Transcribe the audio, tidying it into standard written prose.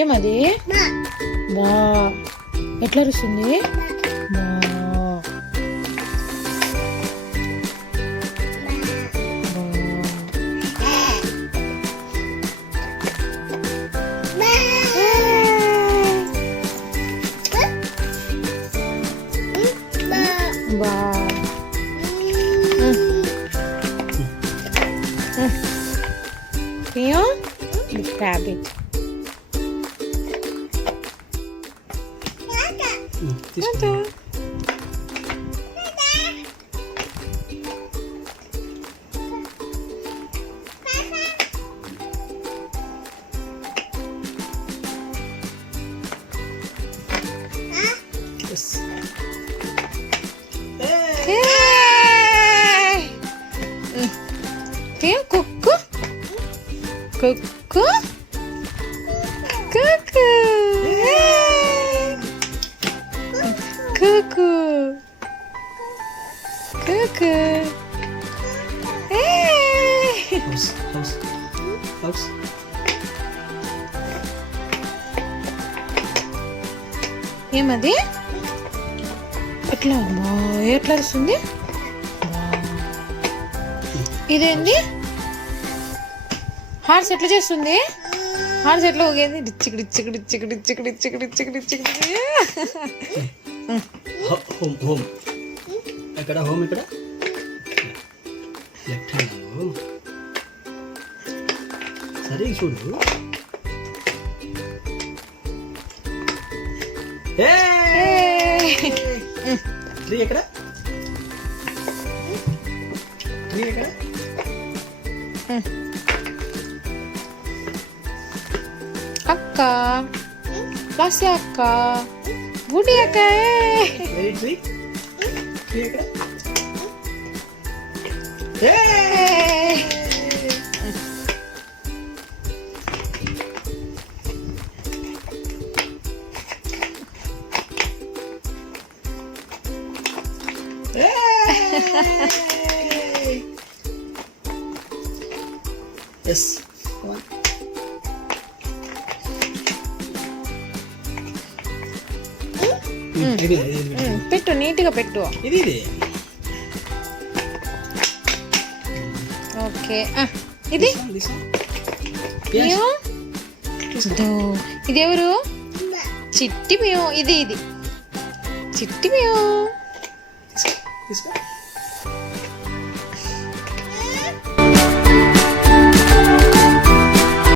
ఏమది? బా ఎట్లా అరుస్తుంది? బా బా Pio? The rabbit. Tata. Yes. Hey! Pio, cuckoo. Cuckoo. Cuckoo. Hey! Cuckoo. Cuckoo. Hey! House. ఏమది? ఎట్లా ఎట్లా వస్తుంది? ఇదేంది? హార్స్ ఎట్లా చేస్తుంది? హార్స్ ఎట్లా ఊగేది? డిచ్చికి హోమ్ ఎక్కడ? హోమ్ ఇక్కడ. Left hand home. సరే చూడు. ట్రీ ఎక్కడ? ట్రీ ఎక్కడ? అక్క లాస్య అక్క బూటి అక్క ట్రీ ఎక్కడ? Yes. One. పెట్టు నీట్గా పెట్టు. ఇది ఓకే ఇది మియో. ఇది ఎవరు? చిట్టి మియో. ఇది చిట్టి మియో. తీసుకో.